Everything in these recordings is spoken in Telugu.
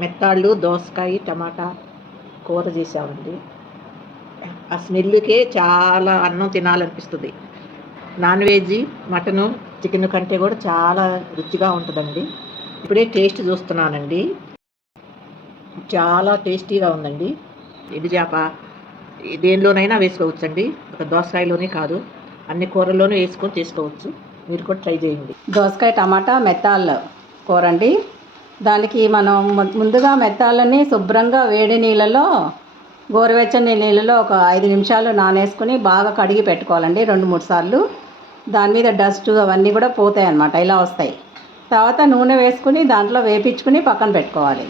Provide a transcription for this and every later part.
మెత్తాళ్ళు, దోసకాయ, టమాటా కూర చేసామండి. ఆ స్మెల్‌కే చాలా అన్నం తినాలనిపిస్తుంది. నాన్ వెజ్జి, మటను, చికెను కంటే కూడా చాలా రుచిగా ఉంటదండి. ఇప్పుడే టేస్ట్ చూస్తున్నానండి. చాలా టేస్టీగా ఉందండి. ఎండు చేప దేనిలోనైనా వేసుకోవచ్చండి. ఒక దోసకాయలోనే కాదు, అన్ని కూరల్లోనూ వేసుకొని చేసుకోవచ్చు. మీరు కూడా ట్రై చేయండి. దోసకాయ టమాటా మెత్తాళ్ళ కూర అండి. దానికి మనం ముందుగా మెత్తాలని శుభ్రంగా వేడి నీళ్ళలో, గోరువెచ్చని నీళ్ళలో ఒక 5 నిమిషాలు నానేసుకుని బాగా కడిగి పెట్టుకోవాలండి 2-3 సార్లు. దాని మీద డస్ట్ అవన్నీ కూడా పోతాయి అన్నమాట, ఇలా వస్తాయి. తర్వాత నూనె వేసుకుని దాంట్లో వేపించుకుని పక్కన పెట్టుకోవాలి.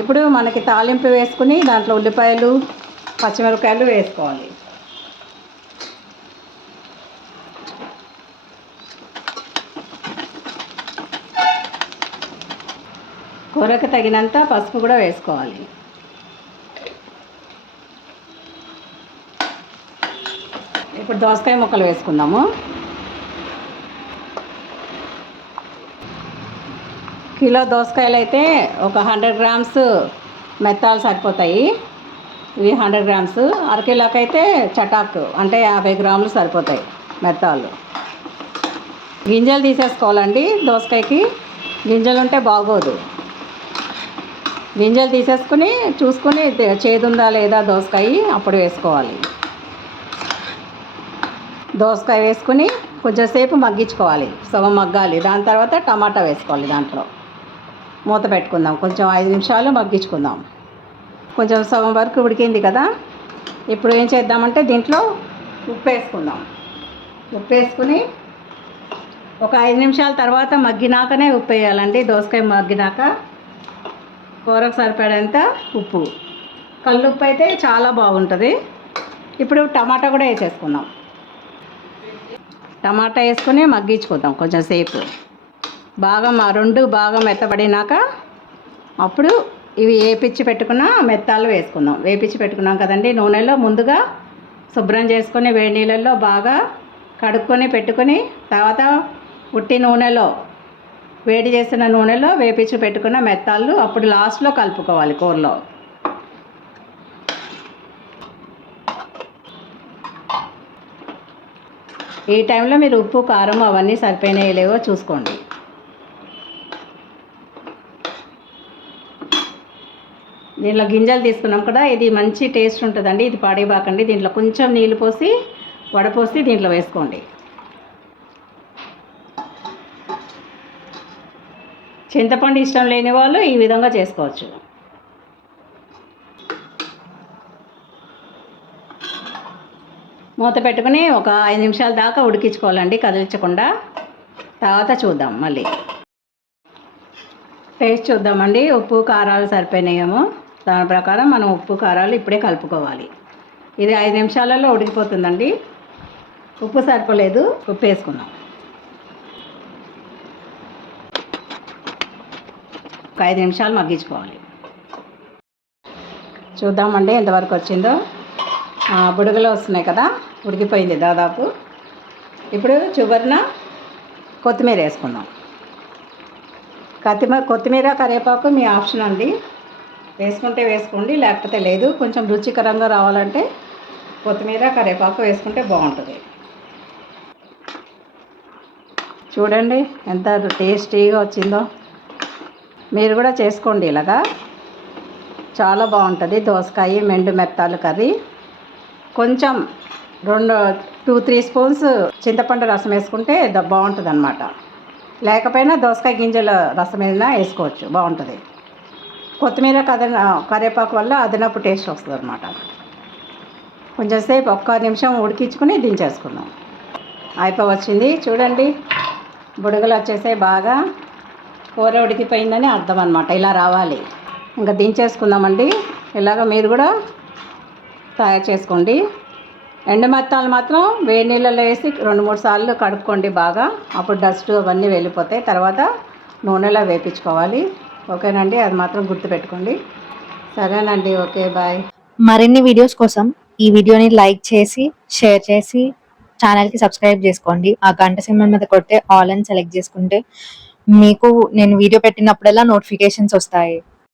ఇప్పుడు మనకి తాలింపు వేసుకుని దాంట్లో ఉల్లిపాయలు, పచ్చిమిరపకాయలు వేసుకోవాలి. కూరకు తగినంత పసుపు కూడా వేసుకోవాలి. ఇప్పుడు దోసకాయ ముక్కలు వేసుకుందాము. కిలో దోసకాయలు అయితే ఒక 100 గ్రామ్స్ మెత్తాలు సరిపోతాయి. ఇవి 100 గ్రామ్స్. అరకిలోకైతే చటాకు అంటే 50 గ్రాములు సరిపోతాయి మెత్తాలు. గింజలు తీసేసుకోవాలండి. దోసకాయకి గింజలు ఉంటే బాగోదు. గింజలు తీసేసుకుని చూసుకుని చేదుందా లేదా దోసకాయ అప్పుడు వేసుకోవాలి. దోసకాయ వేసుకుని కొంచెంసేపు మగ్గించుకోవాలి, సగం మగ్గాలి. దాని తర్వాత టమాటా వేసుకోవాలి. దాంట్లో మూత పెట్టుకుందాం, కొంచెం 5 నిమిషాలు మగ్గించుకుందాం. కొంచెం సగం వరకు ఉడికింది కదా. ఇప్పుడు ఏం చేద్దామంటే దీంట్లో ఉప్పు వేసుకుందాం. ఉప్పు వేసుకుని ఒక 5 నిమిషాల తర్వాత మగ్గినాకనే ఉప్పు వేయాలండి. దోసకాయ మగ్గినాక కూరకు సరిపడేంత ఉప్పు. కల్లుప్పు అయితే చాలా బాగుంటుంది. ఇప్పుడు టమాటా కూడా వేసేసుకుందాం. టమాటా వేసుకుని మగ్గించుకుందాం కొంచెం సేపు. రెండు బాగా మెత్తబడినాక అప్పుడు ఇవి వేపించి పెట్టుకున్న మెత్తాలు వేసుకుందాం. వేపించి పెట్టుకున్నాం కదండి, నూనెలో ముందుగా శుభ్రం చేసుకొని వేడి నీళ్ళల్లో బాగా కడుక్కొని పెట్టుకొని, తర్వాత ఉట్టి నూనెలో, వేడి చేసిన నూనెలో వేపించి పెట్టుకున్న మెత్తాలు అప్పుడు లాస్ట్లో కలుపుకోవాలి కూరలో. ఈ టైంలో మీరు ఉప్పు, కారం అవన్నీ సరిపోయినాయో లేవో చూసుకోండి. దీంట్లో గింజలు తీసుకున్నాం కదా, ఇది మంచి టేస్ట్ ఉంటుందండి. ఇది పాడేయబాకండి. దీంట్లో కొంచెం నీళ్ళు పోసి వడపోసి దీంట్లో వేసుకోండి. చింతపండు ఇష్టం లేని వాళ్ళు ఈ విధంగా చేసుకోవచ్చు. మూత పెట్టుకుని ఒక 5 నిమిషాల దాకా ఉడికించుకోవాలండి, కదిలించకుండా. తర్వాత చూద్దాం, మళ్ళీ టేస్ట్ చూద్దామండి. ఉప్పు కారాలు సరిపోయినాయేమో. దాని ప్రకారం మనం ఉప్పు కారాలు ఇప్పుడే కలుపుకోవాలి. ఇది 5 నిమిషాలలో ఉడికిపోతుందండి. ఉప్పు సరిపోలేదు, ఉప్పు వేసుకుందాం. ఒక 5 నిమిషాలు మగ్గించుకోవాలి. చూద్దామండి ఎంతవరకు వచ్చిందో. బుడగలు వస్తున్నాయి కదా, ఉడికిపోయింది దాదాపు. ఇప్పుడు చివరిన కొత్తిమీర వేసుకుందాం. కొత్తిమీర, కరివేపాకు మీ ఆప్షన్ అండి. వేసుకుంటే వేసుకోండి, లేకపోతే లేదు. కొంచెం రుచికరంగా రావాలంటే కొత్తిమీర, కరివేపాకు వేసుకుంటే బాగుంటుంది. చూడండి ఎంత టేస్టీగా వచ్చిందో. మీరు కూడా చేసుకోండి ఇలాగా, చాలా బాగుంటుంది. దోసకాయ మెండు మెత్తాలు కర్రీ. కొంచెం 2-3 స్పూన్స్ చింతపండు రసం వేసుకుంటే బాగుంటుంది అన్నమాట. లేకపోయినా దోసకాయ గింజల రసం అయినా వేసుకోవచ్చు, బాగుంటుంది. కొత్తిమీర కరివేపాకు వల్ల అదనపు టేస్ట్ వస్తుంది అన్నమాట. కొంచెం సేపు 1 నిమిషం ఉడికించుకుని దించేసుకుందాం. అయిపోవచ్చింది చూడండి. బుడగలు వచ్చేసాయి బాగా. కూర ఉడికిపోయిందని అర్థం అన్నమాట. ఇలా రావాలి. ఇంకా దించేసుకుందామండి. ఇలాగ మీరు కూడా తయారు చేసుకోండి. ఎండు మెత్తాలు మాత్రం వేడి నీళ్ళలో వేసి 2-3 సార్లు కడుక్కోండి బాగా. అప్పుడు డస్ట్ అవన్నీ వెళ్ళిపోతాయి. తర్వాత నూనెలో వేపించుకోవాలి. ఓకేనండి, అది మాత్రం గుర్తుపెట్టుకోండి. సరేనండి, ఓకే, బాయ్. మరిన్ని వీడియోస్ కోసం ఈ వీడియోని లైక్ చేసి, షేర్ చేసి, ఛానల్కి సబ్స్క్రైబ్ చేసుకోండి. ఆ గంట సింబల్ మీద కొడితే ఆల్ అని సెలెక్ట్ చేసుకుంటే మీకు నేను వీడియో పెట్టినప్పుడల్లా నోటిఫికేషన్స్ వస్తాయి.